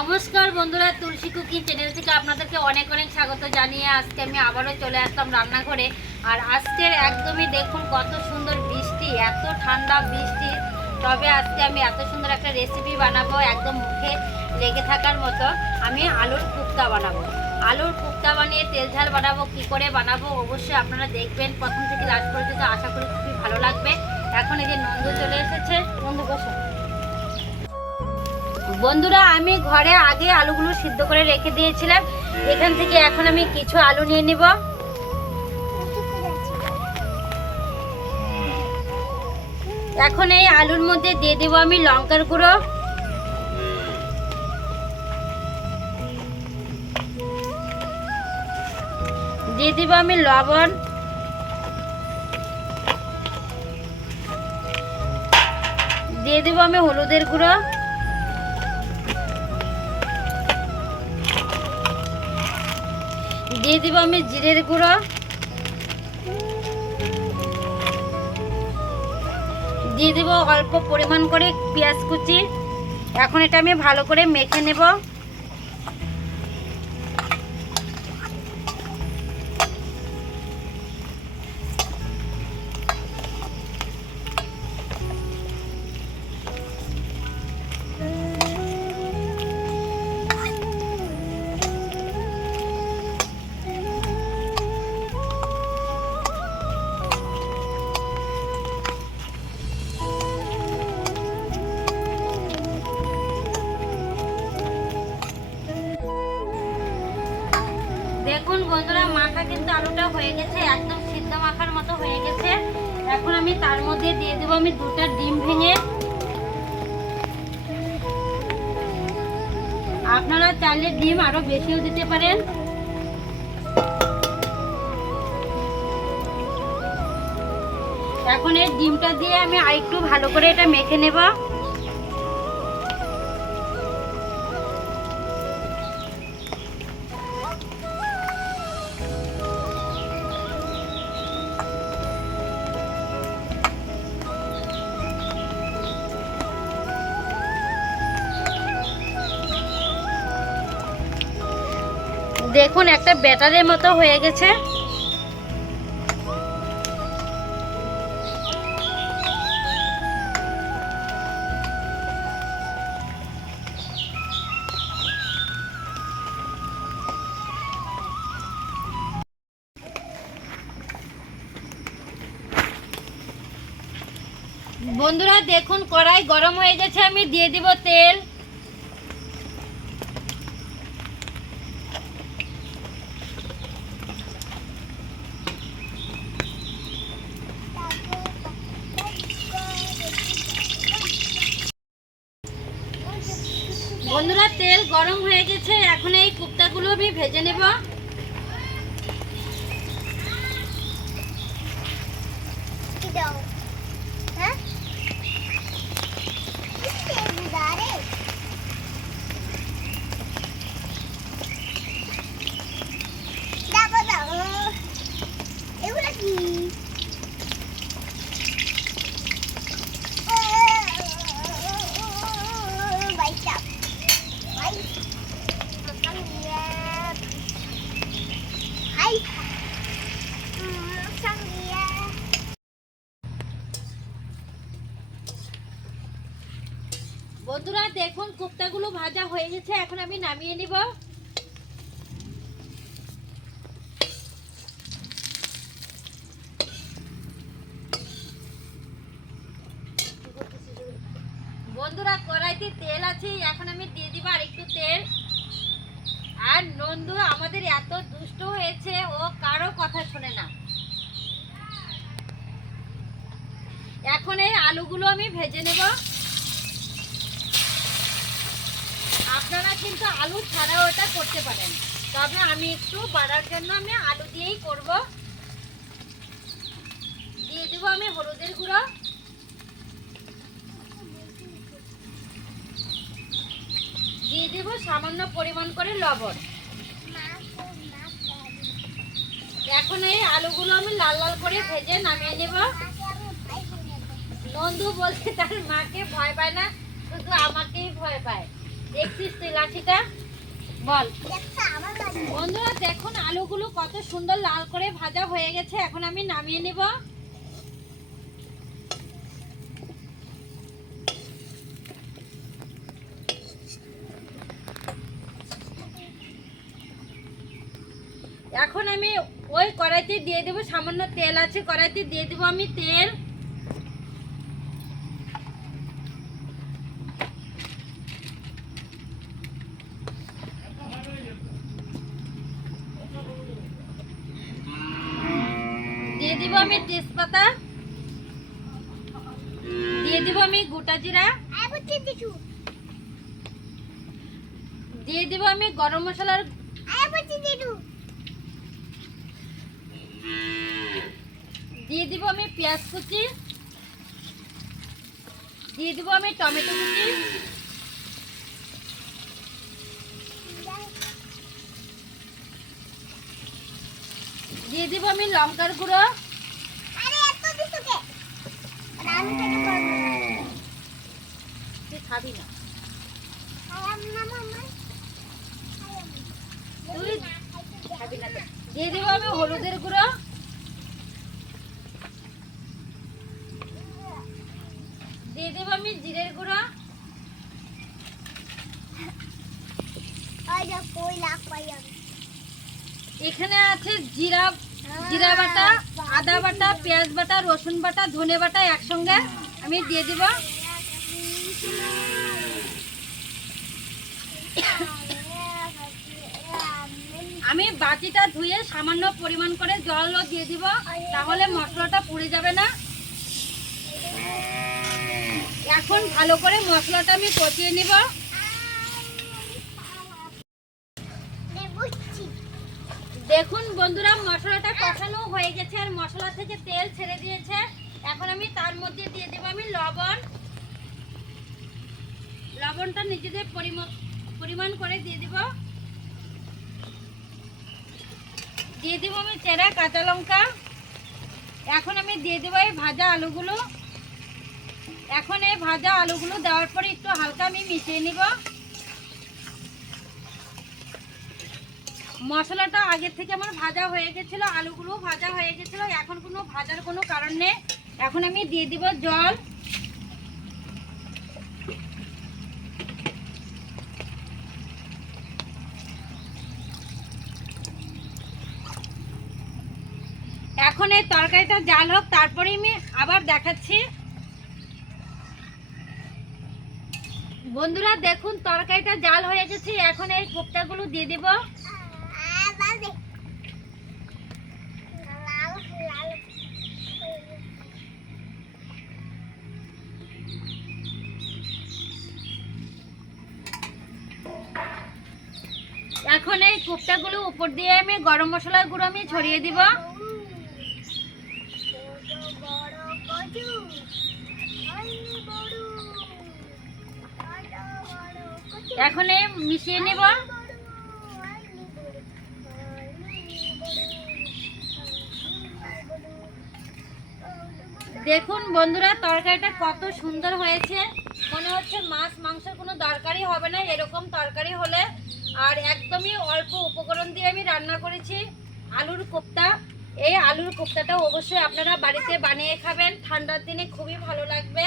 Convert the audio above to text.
নমস্কার বন্ধুরা, তুলসী cooking channel থেকে আপনাদেরকে অনেক অনেক স্বাগত জানিয়ে আজকে আমি আবারও চলে আসলাম রান্নাঘরে। আর আজকের একদমই দেখুন কত সুন্দর বৃষ্টি, এত ঠান্ডা বৃষ্টি। তবে আজকে আমি এত সুন্দর একটা রেসিপি বানাবো, একদম মুখে লেগে থাকার মতো। আমি আলুর কুফতা বানাবো। আলুর কুফতা বানিয়ে তেল ঝাল বানাবো। কি করে বানাবো অবশ্যই আপনারা দেখবেন প্রথম থেকে লাস্ট পর্যন্ত, আশা করি খুবই ভালো লাগবে। এখন এই যে নন্দু চলে এসেছে, নন্দু বসো। বন্ধুরা, আমি ঘরে আগে আলুগুলো সিদ্ধ করে রেখে দিয়েছিলাম। এখান থেকে এখন আমি কিছু আলু নিয়ে নিব। এখন এই আলুর মধ্যে দিয়ে দেব আমি লঙ্কার গুঁড়ো, দিয়ে দিব আমি লবণ, দিয়ে দেব আমি হলুদের গুঁড়ো, দিয়ে দিব আমি জিরের গুঁড়ো, দিয়ে দেব অল্প পরিমাণ করে পেঁয়াজ কুচি। এখন এটা আমি ভালো করে মেখে নেব। দেখুন বন্ধুরা, মাখা কিন্তু আলুটা হয়ে গেছে, একদম সিদ্ধ মাখার মতো হয়ে গেছে। এখন আমি তার মধ্যে দিয়ে দেবো আমি 2টা ডিম ভেঙে। আপনারা চাইলে ডিম আরো বেশিও দিতে পারেন। এখন এই ডিমটা দিয়ে আমি আরেকটু ভালো করে এটা মেখে নেব। দেখুন একটা ব্যাটারের মতো হয়ে গেছে। বন্ধুরা দেখুন কড়াই গরম হয়ে গেছে, আমি দিয়ে দিব তেল। বন্ধুরা তেল গরম হয়ে গেছে, এখন এই কুফতাগুলো আমি ভেজে নেব। বন্ধুরা দেখুন কুফতাগুলো ভাজা হয়ে গেছে, এখন আমি নামিয়ে নিব। বন্ধুরা কড়াইতে তেল আছে, এখন আমি দিয়ে দিব আরেকটু তেল। আর নন্দু আমাদের এত দুষ্ট হয়েছে, ও কারো কথা শোনে না। এখন এই আলুগুলো আমি ভেজে নেব। আপনারা কিন্তু আলু ছাড়াও এটা করতে পারেন, তবে আমি একটু বাড়ার জন্য আমি আলু দিয়েই করব। দিয়ে দেবো আমি হলুদের গুঁড়ো, দিয়ে দেবো সামান্য পরিমাণ করে লবণ। এখন এই আলুগুলো আমি লাল লাল করে ভেজে নামিয়ে নেব। নন্দু বলছে তার মাকে ভয় পায় না, শুধু আমাকেই ভয় পায়। দেখছিস তুই লাঠিটা বল। বন্ধুরা দেখুন আলুগুলো কত সুন্দর লাল করে ভাজা হয়ে গেছে, এখন আমি নামিয়ে নেব। এখন আমি ওই কড়াইতে দিয়ে দেবো, সামান্য তেল আছে কড়াইতে, দিয়ে দেবো আমি তেল। দিয়ে দিব আমি তেজপাতা, দিয়ে দিব আমি গোটা জিরা, দিয়ে দিব আমি গরম মশলার, দিয়ে দিব আমি পেঁয়াজ কুচি, দিয়ে দিব আমি টমেটো কুচি, দিয়ে দিব আমি লঙ্কার গুঁড়ো, তুই খাবি না, তুই খাবি না। দিয়ে দিব আমি হলুদের গুঁড়ো, দিয়ে দেব আমি জিরের গুঁড়ো, এখানে আছে জিরা জিরা বাটা, আদা বাটা, পেঁয়াজ বাটা, রসুন বাটা, ধনে বাটা একসঙ্গে আমি দিয়ে দিব। আমি বাটিটা ধুয়ে সামান্য পরিমাণ করে জলও দিয়ে দিব, তাহলে মশলাটা পুড়ে যাবে না। এখন ভালো করে মশলাটা আমি কষিয়ে নিব। দেখুন বন্ধুরা মশলাটা কষানো হয়ে গেছে আর মশলা থেকে তেল ছেড়ে দিয়েছে। এখন আমি তার মধ্যে দিয়ে দেব আমি লবণ, লবণটা নিজেদের পরিমাণ করে দিয়ে দিব। দিয়ে দিব আমি চেরা কাঁচা লঙ্কা। এখন আমি দিয়ে দেবো এই ভাজা আলুগুলো। এখন এই ভাজা আলুগুলো দেওয়ার পরে একটু হালকা আমি মিশিয়ে নিব। মশলাটা আগে থেকে আমার ভাজা হয়ে গেছিলো, আলুগুলো ভাজা হয়ে গেছিলো, এখন কোনো ভাজার কোনো কারণ নেই। এখন আমি দিয়ে দিব জল। এখন এই তরকারিটা জাল হোক, তারপরে আমি আবার দেখাচ্ছি। বন্ধুরা দেখুন তরকারিটা জাল হয়ে গেছে, এখন এই কোপ্তাগুলো দিয়ে দিব। এখন এই কোপ্তাগুলো উপর দিয়ে আমি গরম মশলার গুঁড়ো আমি ছড়িয়ে দিব। এখন এই মিশিয়ে নেব। দেখুন বন্ধুরা তরকারিটা কত সুন্দর হয়েছে, মনে হচ্ছে মাছ মাংসের কোনো দরকারই হবে না এরকম তরকারি হলে। আর একদমই অল্প উপকরণ দিয়ে আমি রান্না করেছি আলুর কোপ্তা। এই আলুর কোপ্তাটা অবশ্যই আপনারা বাড়িতে বানিয়ে খাবেন, ঠান্ডার দিনে খুবই ভালো লাগবে।